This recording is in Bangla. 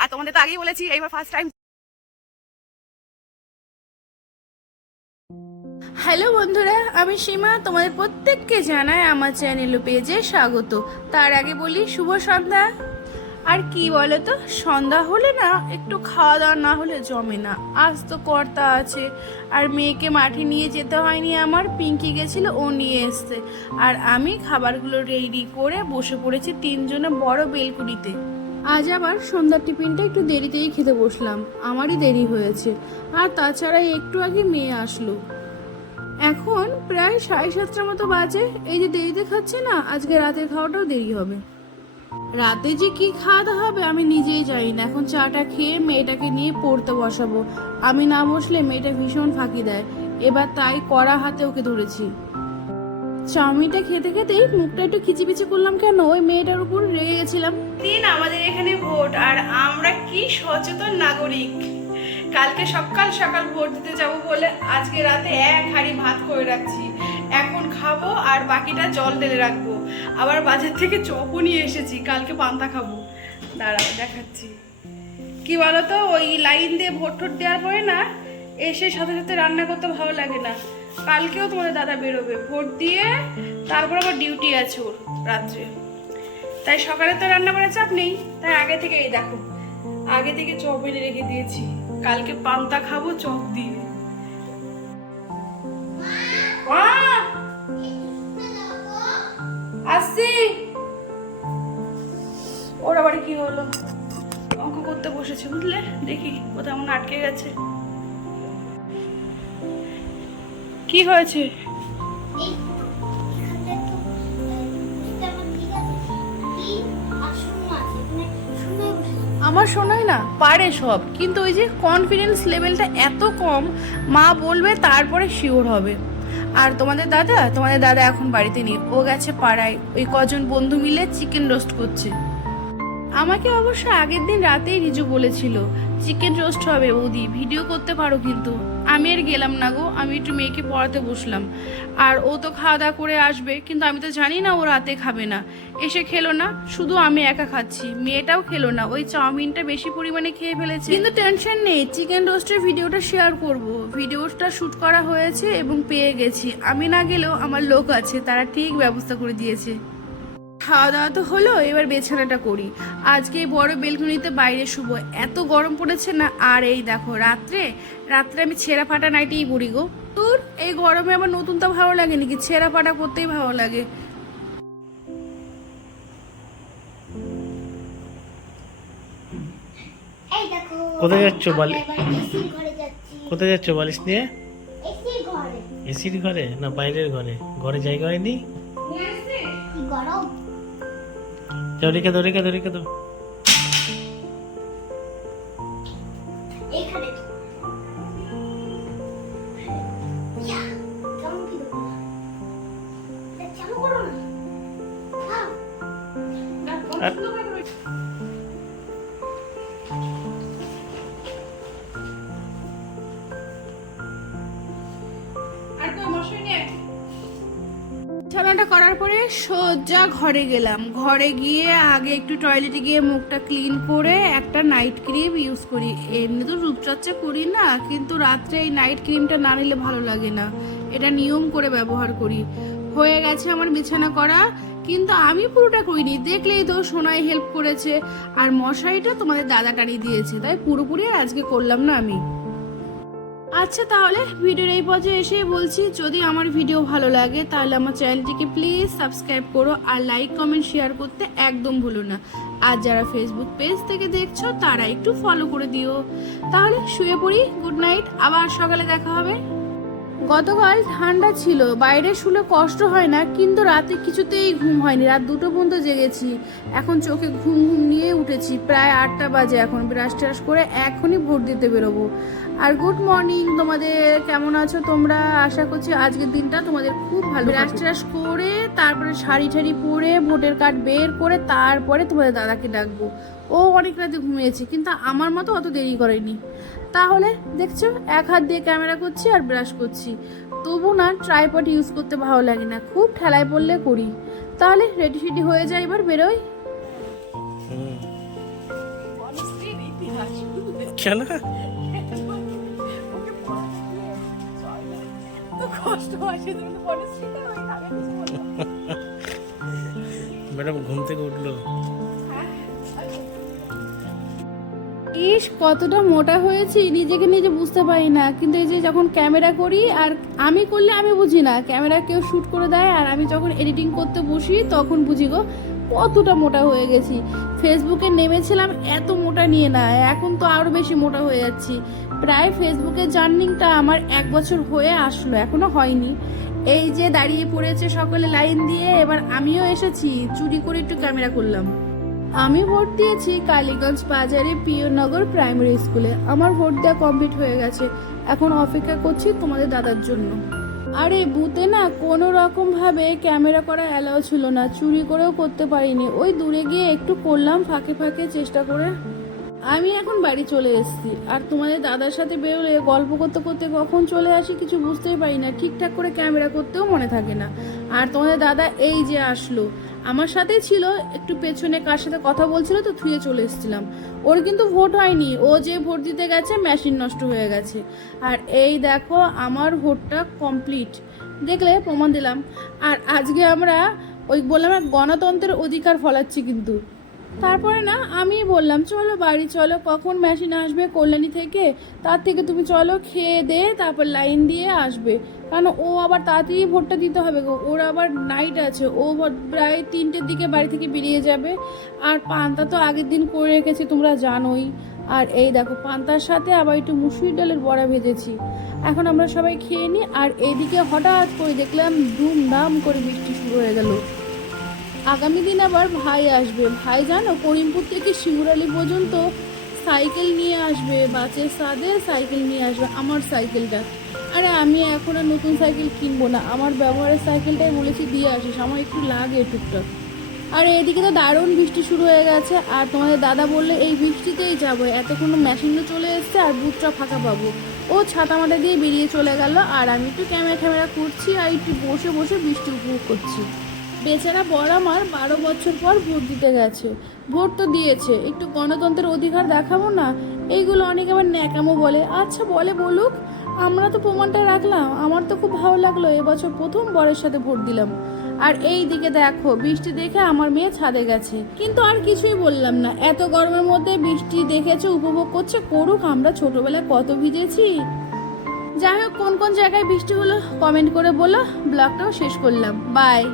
আর তোমাদের তো আগেই বলেছি, এইবার ফার্স্ট টাইম হ্যালো বন্ধুরা, আমি সীমা, তোমাদের প্রত্যেককে জানাই আমার চ্যানেল পেজে স্বাগত। তার আগে বলি, শুভ সন্ধ্যা। আর কি বলো তো সন্ধ্যা হলে না, একটু খাওয়া দাওয়া না হলে জমে না। আজ তো কর্তা আছে, আর মেয়েকে মাঠে নিয়ে যেতে হয়নি আমার, পিঙ্কি গেছিল, ও নিয়ে এসছে। আর আমি খাবারগুলো রেডি করে বসে পড়েছি তিনজনে বড় বেলকুড়িতে আজ আবার সন্ধ্যার টিফিনটা একটু দেরিতেই খেতে বসলাম, আমারই দেরি হয়েছে। আর তাছাড়া একটু আগে মেয়ে আসলো। এখন প্রায় সাড়ে সাতটার মতো বাজে, এই যে দেরিতে খাচ্ছে না, আজকে রাতের খাওয়াটাও দেরি হবে। রাতে যে কি খাওয়া দাওয়া হবে আমি নিজেই জানি না। এখন চাটা খেয়ে মেয়েটাকে নিয়ে পড়তে বসাবো। আমি না বসলে মেয়েটা ভীষণ ফাঁকি দেয়। এবার তাই কড়া হাতে ওকে ধরেছি। চাউমিনটা খেতে খেতেই মুখটা একটু খিচিপিচি করলাম কেন? ওই মেয়েটার উপর রেগে গেছিলাম। দিন আমাদের এখানে ভোট, আর আমরা কি সচেতন নাগরিক? কালকে সকাল সকাল ভোট দিতে যাব বলে আজকে রাতে এক হাঁড়ি ভাত করে রাখছি। এখন খাব আর বাকিটা জল ঢেলে রাখব। আবার বাজার থেকে চপও নিয়ে এসেছি, কালকে পান্তা খাব। দাঁড়াও, দেখাচ্ছি। কি বলতো, ওই লাইন দিয়ে ভোট টোট দেওয়ার পরে না, এসে সাথে সাথে রান্না করতে ভালো লাগে না। কালকেও তোমাদের দাদা বেরোবে, ভোট দিয়ে তারপর আবার ডিউটি আছে ওর রাত্রে। তাই সকালে তো রান্না করার চাপ নেই, তাই আগে থেকে এই দেখো, আগে থেকে চপ এনে রেখে দিয়েছি। কালকে পান্তা খাব, চপ দিয়ে। কি হলো? অঙ্ক করতে বসেছে, বুঝলে? দেখি কোথাও মনে আটকে গেছে। কি হয়েছে? আমার শোনায় না, পারে সব। কিন্তু ওই যে কনফিডেন্স লেভেলটা এত কম, মা বলবে তারপরে শিওর হবে। আর তোমাদের দাদা? তোমাদের দাদা এখন বাড়িতে নেই। ও গেছে পাড়ায়। ওই কজন বন্ধু মিলে চিকেন রোস্ট করছে। আমাকে অবশ্য আগের দিন রাতেই রিজু বলেছিল, চিকেন রোস্ট হবে ওদি ভিডিও করতে পারো কিন্তু। আমি আর গেলাম না গো, আমি একটু মেয়েকে পড়াতে বসলাম। আর ও তো খাওয়া দাওয়া করে আসবে, কিন্তু আমি তো জানি না ও রাতে খাবে না। এসে খেলো না, শুধু আমি একা খাচ্ছি, মেয়েটাও খেলো না, ওই চাউমিনটা বেশি পরিমাণে খেয়ে ফেলেছে। কিন্তু টেনশন নেই, চিকেন রোস্টের ভিডিওটা শেয়ার করব। ভিডিওটা শ্যুট করা হয়েছে এবং পেয়ে গেছি। আমি না গেলেও আমার লোক আছে, তারা ঠিক ব্যবস্থা করে দিয়েছে। খাওয়া দাওয়া তো হলো এবার বেছানাটা করি। আজকে এই বড় বেলকুনিতে বাইরে শুভ এত গরম পড়েছে না? আর এই দেখো রাত্রে রাত্রে আমি ছেঁড়া ফাটা নাইটেই পড়ি গো। তোর এই গরমে আমার নতুন তো ভালো লাগে নাকি ছেঁড়া ফাটা করতেই ভালো লাগে। কোথায় যাচ্ছো বালি? কোথায় যাচ্ছ বালিশ নিয়ে? এসির ঘরে। ঘরে? না বাইরের ঘরে? ঘরে জায়গা হয়নি? গরম। যাও রেখে দাও রেখে দাও রেখে দাও। এখানে। তো। ইয়া, কেমন বিছানাটা করার পরে সোজা ঘরে গেলাম। ঘরে গিয়ে আগে একটু টয়লেটে গিয়ে মুখটা ক্লিন করে একটা নাইট ক্রিম ইউজ করি। এমনি তো রূপচর্চা করি না, কিন্তু রাত্রে এই নাইট ক্রিমটা না নিলে ভালো লাগে না। এটা নিয়ম করে ব্যবহার করি। হয়ে গেছে আমার বিছানা করা, কিন্তু আমি পুরোটা করিনি। দেখলেই তো সোনাই হেল্প করেছে। আর মশারিটা তোমাদের দাদা টানিয়ে দিয়েছে, তাই পুরোপুরি আর আজকে করলাম না আমি। আচ্ছা তাহলে ভিডিওর এই পর্যায়ে এসে বলছি, যদি আমার ভিডিও ভালো লাগে, তাহলে আমার চ্যানেলটিকে প্লিজ সাবস্ক্রাইব করো আর লাইক, কমেন্ট, শেয়ার করতে একদম ভুলো না। আর যারা ফেসবুক পেজ থেকে দেখছ, তারা একটু ফলো করে দিও। তাহলে শুয়ে পড়ি গুড নাইট আবার সকালে দেখা হবে। গতকাল ঠান্ডা ছিল বাইরে শুলে কষ্ট হয় না কিন্তু রাতে কিছুতেই ঘুম হয়নি। রাত দুটো পর্যন্ত জেগেছি। এখন চোখে ঘুম ঘুম নিয়ে উঠেছি। প্রায় আটটা বাজে এখন। ব্রাশ ট্রাশ করে এখনই ভোট দিতে বেরোবো। আর গুড মর্নিং তোমাদের কেমন আছো তোমরা? আশা করছি আজকের দিনটা তোমাদের খুব ভালো। ব্রাশ ট্রাশ করে তারপরে শাড়ি ঠাড়ি পরে ভোটের কার্ড বের করে তারপরে তোমাদের দাদাকে ডাকবো। ও অনেক রাতে ঘুমিয়েছে কিন্তু আমার মতো অত দেরি করেনি। তাহলে দেখছ এক হাত দিয়ে ক্যামেরা করছি আর ব্রাশ করছি। তবু না ট্রাইপড ইউজ করতে ভালো লাগে না খুব ঠেলায় পড়লে করি। তাহলে রেডি সেডি হয়ে যায় এবার বেরোই। ম্যাডাম ঘুম থেকে উঠল। ইস, কতটা মোটা হয়েছি, নিজেকে নিজে বুঝতে পারি না। কিন্তু এই যে যখন ক্যামেরা করি, আর আমি করলে আমি বুঝি না। ক্যামেরা কেউ শ্যুট করে দেয়, আর আমি যখন এডিটিং করতে বসি, তখন বুঝি গো, কতটা মোটা হয়ে গেছি। ফেসবুকে নেমেছিলাম, এত মোটা নিয়ে না, এখন তো আরও বেশি মোটা হয়ে যাচ্ছি। প্রায় ফেসবুকের জার্নিংটা আমার এক বছর হয়ে আসলো, এখনও হয়নি। এই যে দাঁড়িয়ে পড়েছে সকলে লাইন দিয়ে, এবার আমিও এসেছি, চুরি করে একটু ক্যামেরা করলাম। আমি ভোট দিয়েছি কালীগঞ্জ বাজারে পিয়নগর প্রাইমারি স্কুলে। আমার ভোট দেওয়া কমপ্লিট হয়ে গেছে। এখন অপেক্ষা করছি তোমাদের দাদার জন্য। আরে, বুথে না কোনো রকম ভাবে ক্যামেরা করা অ্যালাউ ছিল না। চুরি করেও করতে পারিনি। ওই দূরে গিয়ে একটু করলাম, ফাঁকে ফাঁকে চেষ্টা করে। আমি এখন বাড়ি চলে এসেছি। আর তোমাদের দাদার সাথে বেরোলে গল্প করতে করতে কখন চলে আসি কিছু বুঝতেই পারি না। ঠিকঠাক করে ক্যামেরা করতেও মনে থাকে না। আর তোমাদের দাদা এই যে আসলো। আমার সাথেই ছিল, একটু পেছনে কার সাথে কথা বলছিল তো থুয়ে চলে এসেছিলাম। ওর কিন্তু ভোট হয়নি, ও যে ভোট দিতে গেছে মেশিন নষ্ট হয়ে গেছে। আর এই দেখো, আমার ভোটটা কমপ্লিট। দেখলে প্রমাণ দিলাম। আর আজকে আমরা ওই বললাম গণতন্ত্রের অধিকার ফলাচ্ছি কিন্তু। তারপরে না, আমি বললাম, চলো বাড়ি, চলো, কখন মেশিন আসবে কল্যাণী থেকে? তার থেকে তুমি চলো, খেয়ে দে, তারপর লাইন দিয়ে আসবে। কারণ ও আবার তাড়াতাড়ি ভোটটা দিতে হবে গো। ওর আবার নাইট আছে, ও প্রায় তিনটের দিকে বাড়ি থেকে বেরিয়ে যাবে। আর পান্তা তো আগের দিন করে রেখেছি, তোমরা জানোই। আর এই দেখো, পান্তার সাথে আবার একটু মুসুরি ডালের বড়া ভেজেছি। এখন আমরা সবাই খেয়ে নিই, আর এইদিকে হঠাৎ করে দেখলাম ধুমধাম করে বৃষ্টি শুরু হয়ে গেল। আগামী দিন আবার ভাই আসবে। ভাই জানো, করিমপুর থেকে শিউরালি পর্যন্ত সাইকেল নিয়ে আসবে বাসের সাদে সাইকেল নিয়ে আসবে, আমার সাইকেলটা। আরে আমি এখন আর নতুন সাইকেল কিনবো না, আমার ব্যবহারের সাইকেলটাই বলেছি দিয়ে আসিস, আমার একটু লাগে টুকটাক। আর এদিকে তো দারুণ বৃষ্টি শুরু হয়ে গেছে, আর তোমাদের দাদা বললে এই বৃষ্টিতেই যাব, এতক্ষণ মেশিনও চলে এসছে আর বুথটা ফাঁকা পাবো। ও ছাতা মাথা দিয়ে বেরিয়ে চলে গেল, আর আমি একটু ক্যামেরা ক্যামেরা করছি আর একটু বসে বসে বৃষ্টি উপভোগ করছি। বেচারা বড় আমার বারো বছর পর ভোট দিতে গেছে। ভোট তো দিয়েছে। একটু গণতন্ত্রের অধিকার দেখাবো না? এইগুলো অনেকে আবার ন্যাকামো বলে। আচ্ছা বলে বলুক। আমরা তো প্রমাণটা রাখলাম। আমার তো খুব ভালো লাগল এবছর প্রথম বরের সাথে ভোট দিলাম। আর এই দিকে দেখো, বৃষ্টি দেখে আমার মেয়ে ছাদে গেছে। কিন্তু আর কিছুই বললাম না। এত গরমের মধ্যে বৃষ্টি দেখেছে, উপভোগ করছে, করুক, আমরা ছোটবেলায় কত ভিজেছি। যাই হোক, কোন কোন জায়গায় বৃষ্টি হলো কমেন্ট করে বলো। ব্লগটাও শেষ করলাম। বাই